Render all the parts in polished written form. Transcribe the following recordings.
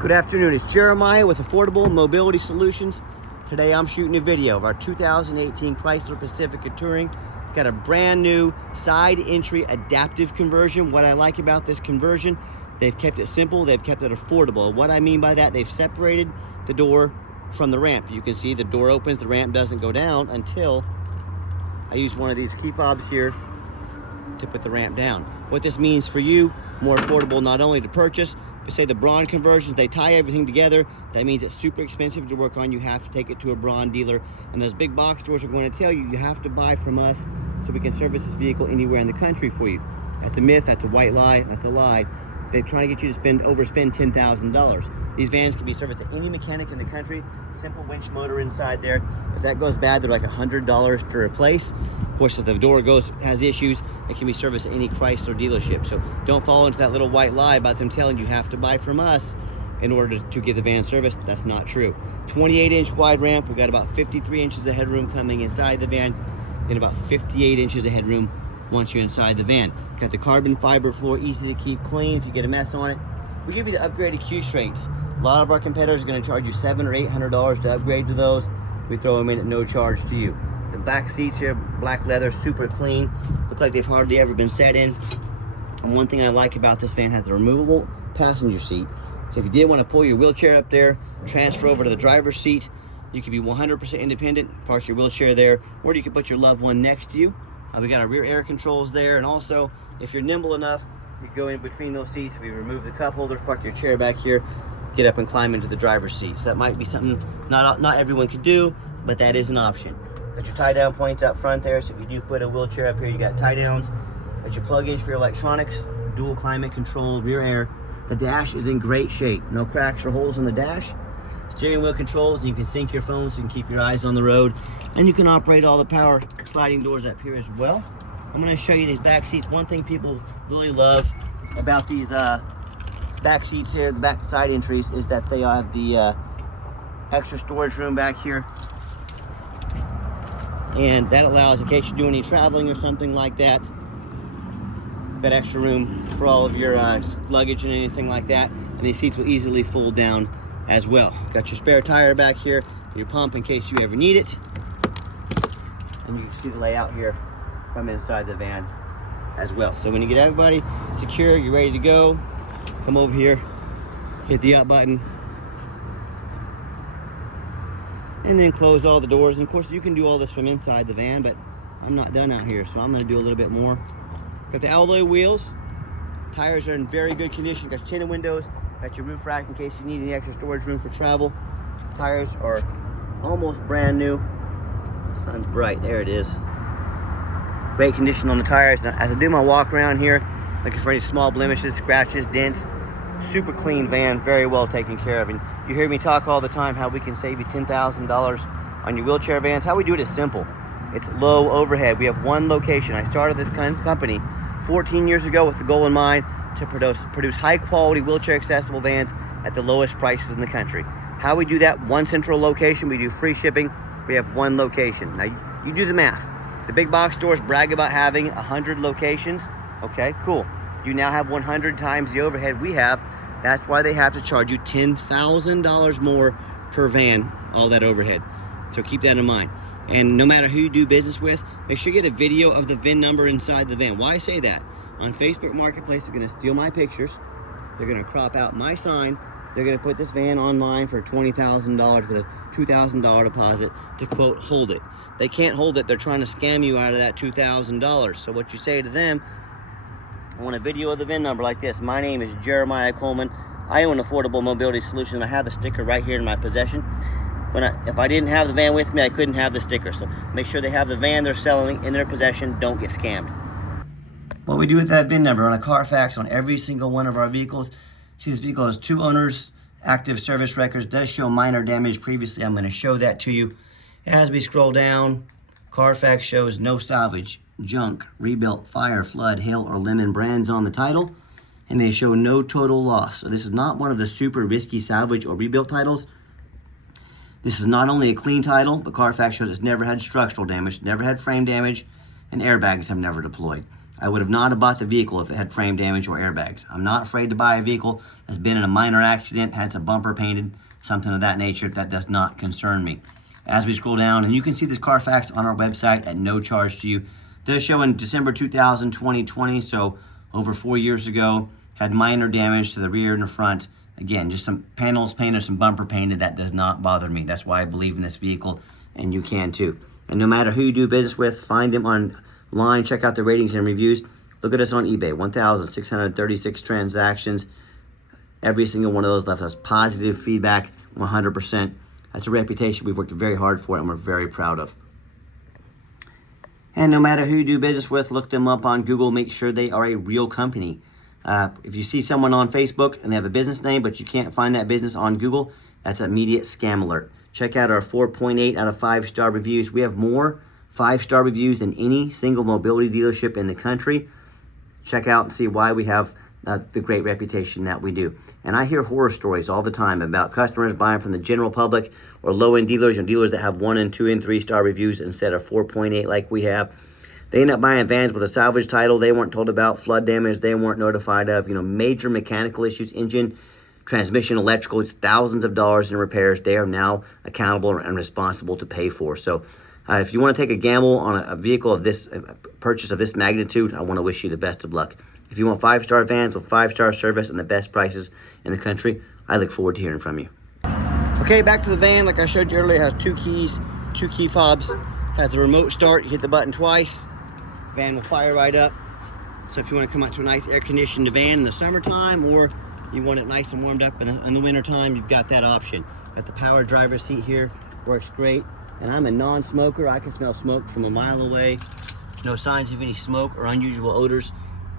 Good afternoon, it's Jeremiah with Affordable Mobility Solutions. Today I'm shooting a video of our 2018 Chrysler Pacifica Touring. It's got a brand new side entry adaptive conversion. What I like about this conversion, they've kept it simple, they've kept it affordable. What I mean by that, they've separated the door from the ramp. You can see the door opens, the ramp doesn't go down until I use one of these key fobs here to put the ramp down. What this means for you, more affordable not only to purchase, but say the Braun conversions, they tie everything together. That means it's super expensive to work on. You have to take it to a Braun dealer. And those big box stores are going to tell you, you have to buy from us so we can service this vehicle anywhere in the country for you. That's a myth, that's a white lie, that's a lie. They're trying to get you to overspend $10,000. These vans can be serviced at any mechanic in the country. Simple winch motor inside there. If that goes bad, they're like $100 to replace. Of course, if the door has issues, it can be serviced at any Chrysler dealership. So don't fall into that little white lie about them telling you have to buy from us in order to get the van serviced. That's not true. 28-inch wide ramp. We've got about 53 inches of headroom coming inside the van, and about 58 inches of headroom once you're inside the van. Got the carbon fiber floor, easy to keep clean if you get a mess on it. We give you the upgraded Q strengths. A lot of our competitors are going to charge you $700 or $800 to upgrade to those. We throw them in at no charge to you. The back seats here, black leather, super clean. Look like they've hardly ever been set in. And one thing I like about this van has the removable passenger seat. So if you did want to pull your wheelchair up there, transfer over to the driver's seat, you can be 100% independent, park your wheelchair there, or you can put your loved one next to you. We got our rear air controls there, and also, if you're nimble enough, you can go in between those seats. We remove the cup holders, park your chair back here, get up and climb into the driver's seat. So that might be something not everyone can do, but that is an option. Got your tie down points up front there, so if you do put a wheelchair up here, you got tie downs. Got your plug-ins for your electronics, dual climate control, rear air. The dash is in great shape. No cracks or holes in the dash. Steering wheel controls, and you can sync your phone so you can keep your eyes on the road. And you can operate all the power sliding doors up here as well. I'm going to show you these back seats. One thing people really love about these back seats here, the back side entries, is that they have the extra storage room back here. And that allows, in case you're doing any traveling or something like that, got extra room for all of your luggage and anything like that. And these seats will easily fold down as well. Got your spare tire back here, your pump in case you ever need it. And you can see the layout here from inside the van as well. So when you get everybody secure, you're ready to go, come over here, hit the up button, and then close all the doors. And of course you can do all this from inside the van, but I'm not done out here, so I'm going to do a little bit more. Got the alloy wheels, tires are in very good condition. Got your tinted windows, got your roof rack in case you need any extra storage room for travel. Tires are almost brand new. The sun's bright, there it is. Great condition on the tires. Now, as I do my walk around here, looking for any small blemishes, scratches, dents, super clean van, very well taken care of. And you hear me talk all the time how we can save you $10,000 on your wheelchair vans. How we do it is simple. It's low overhead. We have one location. I started this company 14 years ago with the goal in mind to produce high quality wheelchair accessible vans at the lowest prices in the country. How we do that? One central location. We do free shipping. We have one location. Now you do the math. The big box stores brag about having 100 locations. Okay, cool. You now have 100 times the overhead we have. That's why they have to charge you $10,000 more per van, all that overhead. So keep that in mind. And no matter who you do business with, make sure you get a video of the VIN number inside the van. Why I say that? On Facebook Marketplace, they're gonna steal my pictures. They're gonna crop out my sign. They're gonna put this van online for $20,000 with a $2,000 deposit to, quote, hold it. They can't hold it. They're trying to scam you out of that $2,000. So what you say to them, I want a video of the VIN number like this. My name is Jeremiah Coleman. I own Affordable Mobility Solutions. I have the sticker right here in my possession. If I didn't have the van with me, I couldn't have the sticker. So make sure they have the van they're selling in their possession. Don't get scammed. What we do with that VIN number on a Carfax on every single one of our vehicles. See, this vehicle has 2 owners, active service records, does show minor damage previously. I'm going to show that to you. As we scroll down, Carfax shows no salvage, junk, rebuilt, fire, flood, hail, or lemon brands on the title. And they show no total loss. So this is not one of the super risky salvage or rebuilt titles. This is not only a clean title, but Carfax shows it's never had structural damage, never had frame damage, and airbags have never deployed. I would have not have bought the vehicle if it had frame damage or airbags. I'm not afraid to buy a vehicle that's been in a minor accident, had some bumper painted, something of that nature. That does not concern me. As we scroll down, and you can see this Carfax on our website at no charge to you. Does show in December 2020, so over 4 years ago, had minor damage to the rear and the front. Again, just some panels painted, some bumper painted. That does not bother me. That's why I believe in this vehicle, and you can too. And no matter who you do business with, find them online, check out the ratings and reviews. Look at us on eBay, 1,636 transactions. Every single one of those left us positive feedback, 100%. That's a reputation we've worked very hard for and we're very proud of. And no matter who you do business with, look them up on Google. Make sure they are a real company. If you see someone on Facebook and they have a business name, but you can't find that business on Google, that's an immediate scam alert. Check out our 4.8 out of 5-star reviews. We have more 5-star reviews than any single mobility dealership in the country. Check out and see why we have the great reputation that we do. And I hear horror stories all the time about customers buying from the general public or low-end dealers, and dealers that have 1 and 2 and 3-star reviews instead of 4.8 like we have. They end up buying vans with a salvage title they weren't told about, flood damage they weren't notified of, major mechanical issues, engine, transmission, electrical. It's thousands of dollars in repairs they are now accountable and responsible to pay for. So if you want to take a gamble on a vehicle of this, purchase of this magnitude, I want to wish you the best of luck. If you want 5-star vans with 5-star service and the best prices in the country, I look forward to hearing from you. Okay, back to the van. Like I showed you earlier, it has 2 keys, 2 key fobs, has the remote start. You hit the button twice, van will fire right up. So if you want to come out to a nice air-conditioned van in the summertime, or you want it nice and warmed up in the wintertime, you've got that option. Got the power driver's seat here, works great. And I'm a non-smoker. I can smell smoke from a mile away. No signs of any smoke or unusual odors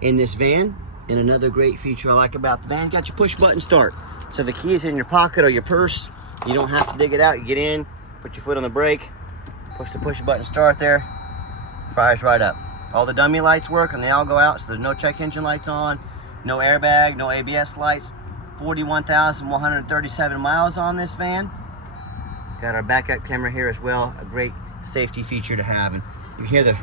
in this van. And another great feature I like about the van, got your push button start. So if the key is in your pocket or your purse, you don't have to dig it out. You get in, put your foot on the brake, push the push button start there, fires right up. All the dummy lights work and they all go out, so there's no check engine lights on, no airbag, no ABS lights. 41,137 miles on this van. Got our backup camera here as well, a great safety feature to have. And you hear the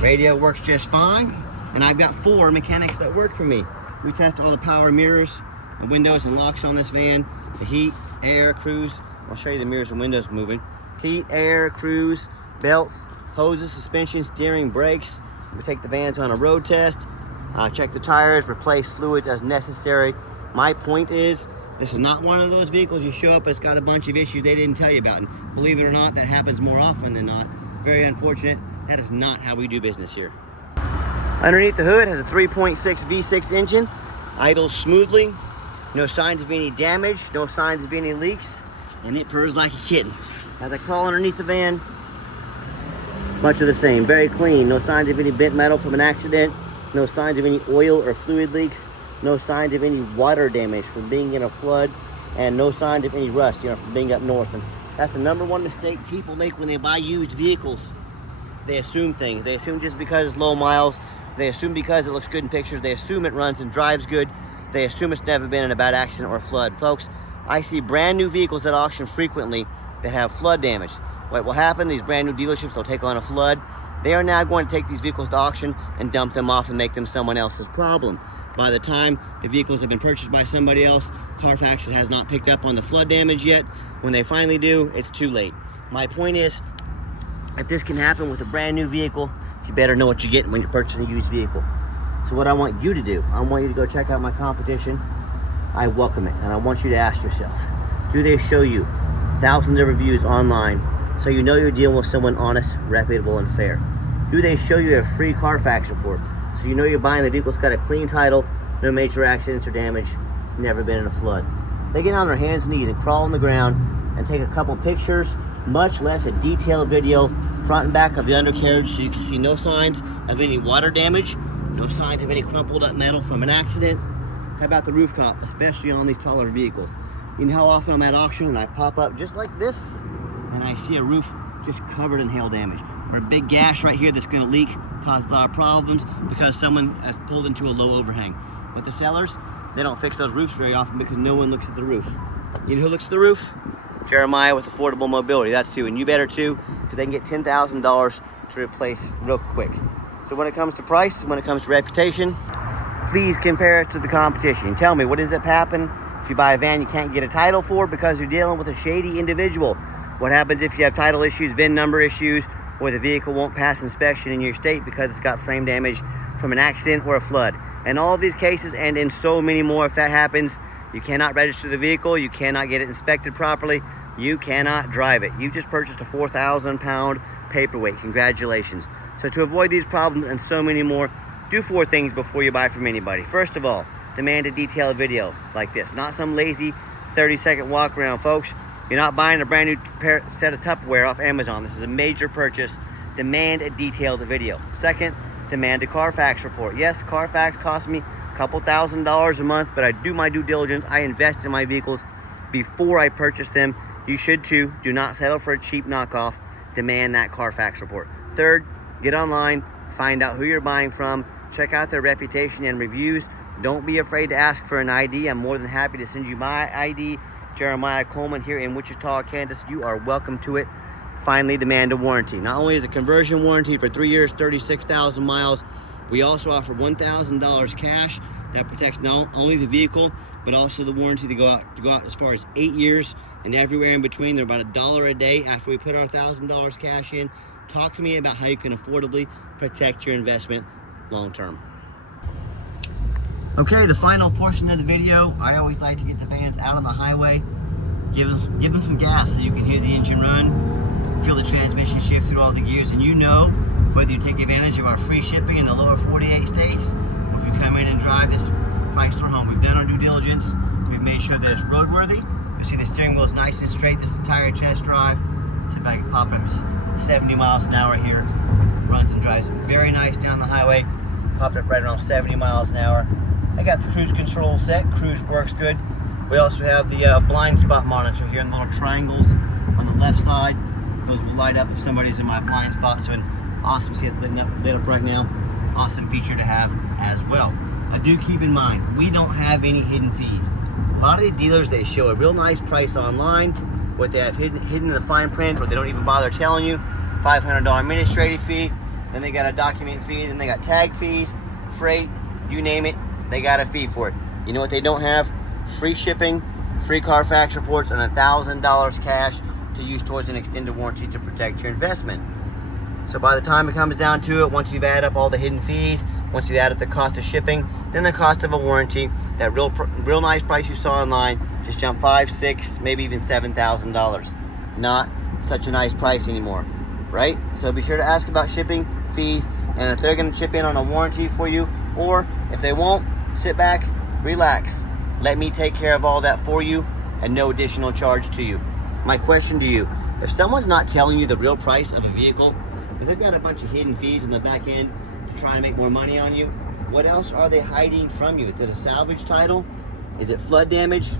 radio works just fine. And I've got 4 mechanics that work for me. We test all the power mirrors, the windows and locks on this van, the heat, air, cruise. I'll show you the mirrors and windows moving. Heat, air, cruise, belts, hoses, suspension, steering, brakes. We take the vans on a road test, check the tires, replace fluids as necessary. My point is, this is not one of those vehicles you show up, it's got a bunch of issues they didn't tell you about. And believe it or not, that happens more often than not. Very unfortunate. That is not how we do business here. Underneath the hood has a 3.6 V6 engine, idles smoothly, no signs of any damage, no signs of any leaks, and it purrs like a kitten. As I crawl underneath the van, much of the same, very clean, no signs of any bent metal from an accident, no signs of any oil or fluid leaks, no signs of any water damage from being in a flood, and no signs of any rust, from being up north. And that's the #1 mistake people make when they buy used vehicles. They assume things. They assume just because it's low miles, they assume because it looks good in pictures, they assume it runs and drives good, they assume it's never been in a bad accident or a flood. Folks, I see brand new vehicles at auction frequently that have flood damage. What will happen, these brand new dealerships will take on a flood. They are now going to take these vehicles to auction and dump them off and make them someone else's problem. By the time the vehicles have been purchased by somebody else, Carfax has not picked up on the flood damage yet. When they finally do, it's too late. My point is, if this can happen with a brand new vehicle, you better know what you're getting when you're purchasing a used vehicle. So what I want you to do, I want you to go check out my competition. I welcome it, and I want you to ask yourself, do they show you thousands of reviews online so you know you're dealing with someone honest, reputable, and fair? Do they show you a free Carfax report so you know you're buying a vehicle that's got a clean title, no major accidents or damage, never been in a flood? They get on their hands and knees and crawl on the ground and take a couple pictures, much less a detailed video, front and back of the undercarriage, so you can see no signs of any water damage, no signs of any crumpled up metal from an accident. How about the rooftop, especially on these taller vehicles? You know how often I'm at auction and I pop up just like this and I see a roof just covered in hail damage, or a big gash right here that's going to leak, cause a lot of problems because someone has pulled into a low overhang. But the sellers, they don't fix those roofs very often because no one looks at the roof. You know who looks at the roof? Jeremiah with Affordable Mobility. That's who, and you better too, because they can get $10,000 to replace real quick. So when it comes to price, when it comes to reputation, please compare it to the competition. Tell me, what does it happen if you buy a van you can't get a title for because you're dealing with a shady individual? What happens if you have title issues, VIN number issues, or the vehicle won't pass inspection in your state because it's got frame damage from an accident or a flood? In all of these cases, and in so many more, if that happens, you cannot register the vehicle, you cannot get it inspected properly, you cannot drive it. You just purchased a 4,000-pound paperweight. Congratulations. So to avoid these problems and so many more, do 4 things before you buy from anybody. First of all, demand a detailed video like this, not some lazy 30-second walk around, folks. You're not buying a brand new set of Tupperware off Amazon. This is a major purchase. Demand a detailed video. Second, demand a Carfax report. Yes, Carfax costs me a couple $1,000s a month, but I do my due diligence. I invest in my vehicles before I purchase them. You should too. Do not settle for a cheap knockoff. Demand that Carfax report. Third, get online, find out who you're buying from, check out their reputation and reviews. Don't be afraid to ask for an ID. I'm more than happy to send you my ID. Jeremiah Coleman here in Wichita, Kansas. You are welcome to it. Finally, demand a warranty. Not only is the conversion warranty for 3 years, 36,000 miles, we also offer $1,000 cash that protects not only the vehicle, but also the warranty to go out as far as 8 years and everywhere in between. They're about $1 a day after we put our $1,000 cash in. Talk to me about how you can affordably protect your investment long term. Okay, the final portion of the video, I always like to get the vans out on the highway, give them some gas so you can hear the engine run, feel the transmission shift through all the gears, and you know whether you take advantage of our free shipping in the lower 48 states, or if you come in and drive this Chrysler home. We've done our due diligence, we've made sure that it's roadworthy. You see the steering wheel is nice and straight this entire test drive. Let's see if I can pop him 70 miles an hour here. Runs and drives very nice down the highway. Popped it right around 70 miles an hour. I got the cruise control set. Cruise works good. We also have the blind spot monitor here in the little triangles on the left side. Those will light up if somebody's in my blind spot. So awesome. See, it's lit up right now. Awesome feature to have as well. Now do keep in mind, we don't have any hidden fees. A lot of these dealers, they show a real nice price online. What they have hidden in the fine print, or they don't even bother telling you. $500 administrative fee. Then they got a document fee. Then they got tag fees, freight, you name it. They got a fee for it. You know what they don't have? Free shipping, free Carfax reports, and $1,000 cash to use towards an extended warranty to protect your investment. So by the time it comes down to it, once you've added up all the hidden fees, once you add up the cost of shipping, then the cost of a warranty, that real nice price you saw online, just jumped $5,000, $6,000, maybe even $7,000. Not such a nice price anymore, right? So be sure to ask about shipping, fees, and if they're going to chip in on a warranty for you, or if they won't, sit back, relax. Let me take care of all that for you and no additional charge to you. My question to you, if someone's not telling you the real price of a vehicle, if they've got a bunch of hidden fees in the back end to try and make more money on you, what else are they hiding from you? Is it a salvage title? Is it flood damage?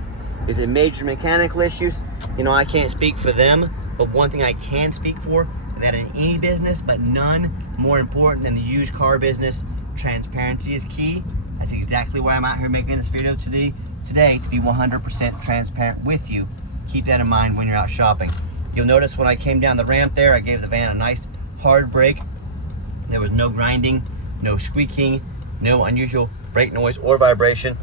Is it major mechanical issues? You know, I can't speak for them, but one thing I can speak for, that in any business, but none more important than the used car business, transparency is key. That's exactly why I'm out here making this video today to be 100% transparent with you. Keep that in mind when you're out shopping. You'll notice when I came down the ramp there, I gave the van a nice hard brake. There was no grinding, no squeaking, no unusual brake noise or vibration,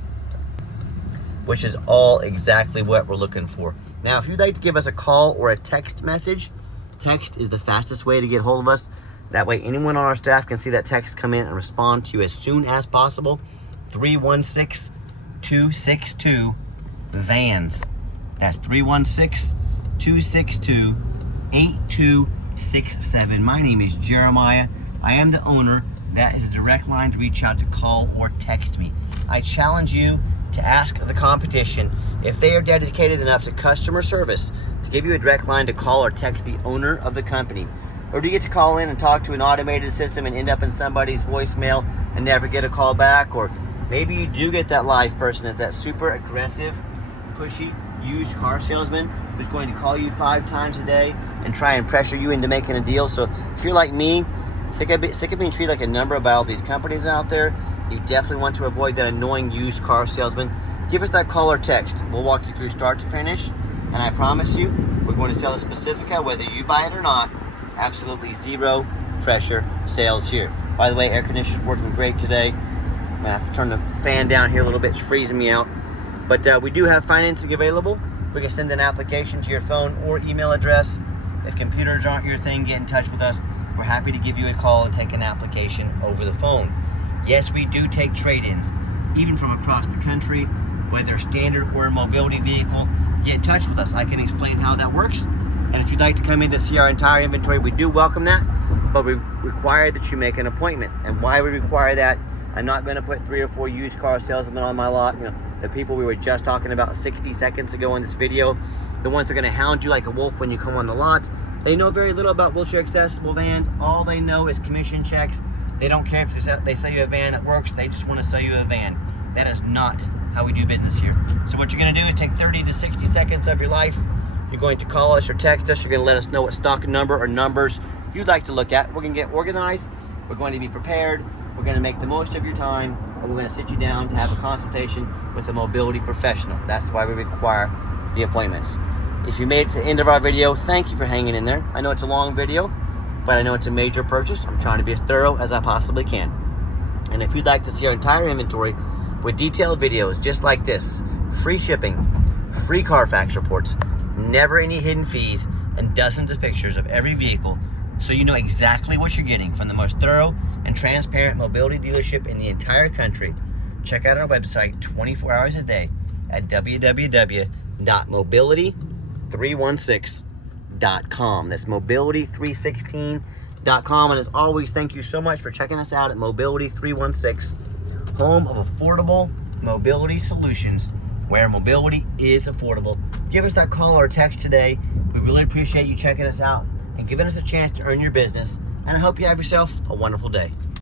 which is all exactly what we're looking for. Now, if you'd like to give us a call or a text message, text is the fastest way to get hold of us. That way anyone on our staff can see that text come in and respond to you as soon as possible. 316-262-VANS. That's 316-262-8267. My name is Jeremiah. I am the owner. That is a direct line to reach out, to call or text me. I challenge you to ask the competition if they are dedicated enough to customer service to give you a direct line to call or text the owner of the company. Or do you get to call in and talk to an automated system and end up in somebody's voicemail and never get a call back? Or maybe you do get that live person that's that super aggressive, pushy, used car salesman who's going to call you 5 times a day and try and pressure you into making a deal. So if you're like me, sick of being treated like a number by all these companies out there, you definitely want to avoid that annoying used car salesman. Give us that call or text. We'll walk you through start to finish, and I promise you, we're going to sell a Pacifica, whether you buy it or not, absolutely 0% pressure sales here. By the way, air conditioner's working great today. I'm gonna have to turn the fan down here a little bit, it's freezing me out. But we do have financing available. We can send an application to your phone or email address. If computers aren't your thing, get in touch with us. We're happy to give you a call and take an application over the phone. Yes, we do take trade-ins, even from across the country, whether standard or a mobility vehicle. Get in touch with us. I can explain how that works. And if you'd like to come in to see our entire inventory, we do welcome that, but we require that you make an appointment. And why we require that, I'm not going to put 3 or 4 used car salesmen on my lot. You know, the people we were just talking about 60 seconds ago in this video, the ones that are going to hound you like a wolf when you come on the lot. They know very little about wheelchair accessible vans. All they know is commission checks. They don't care if they sell you a van that works. They just want to sell you a van. That is not how we do business here. So what you're going to do is take 30 to 60 seconds of your life. You're going to call us or text us. You're going to let us know what stock number or numbers you'd like to look at. We're going to get organized. We're going to be prepared. We're going to make the most of your time, and we're going to sit you down to have a consultation with a mobility professional. That's why we require the appointments. If you made it to the end of our video, thank you for hanging in there. I know it's a long video, but I know it's a major purchase. I'm trying to be as thorough as I possibly can. And if you'd like to see our entire inventory with detailed videos just like this, free shipping, free Carfax reports, never any hidden fees, and dozens of pictures of every vehicle, so you know exactly what you're getting from the most thorough and transparent mobility dealership in the entire country, check out our website 24 hours a day at www.mobility316.com. That's mobility316.com. And as always, thank you so much for checking us out at Mobility 316, home of affordable mobility solutions, where mobility is affordable. Give us that call or text today. We really appreciate you checking us out and giving us a chance to earn your business. And I hope you have yourself a wonderful day.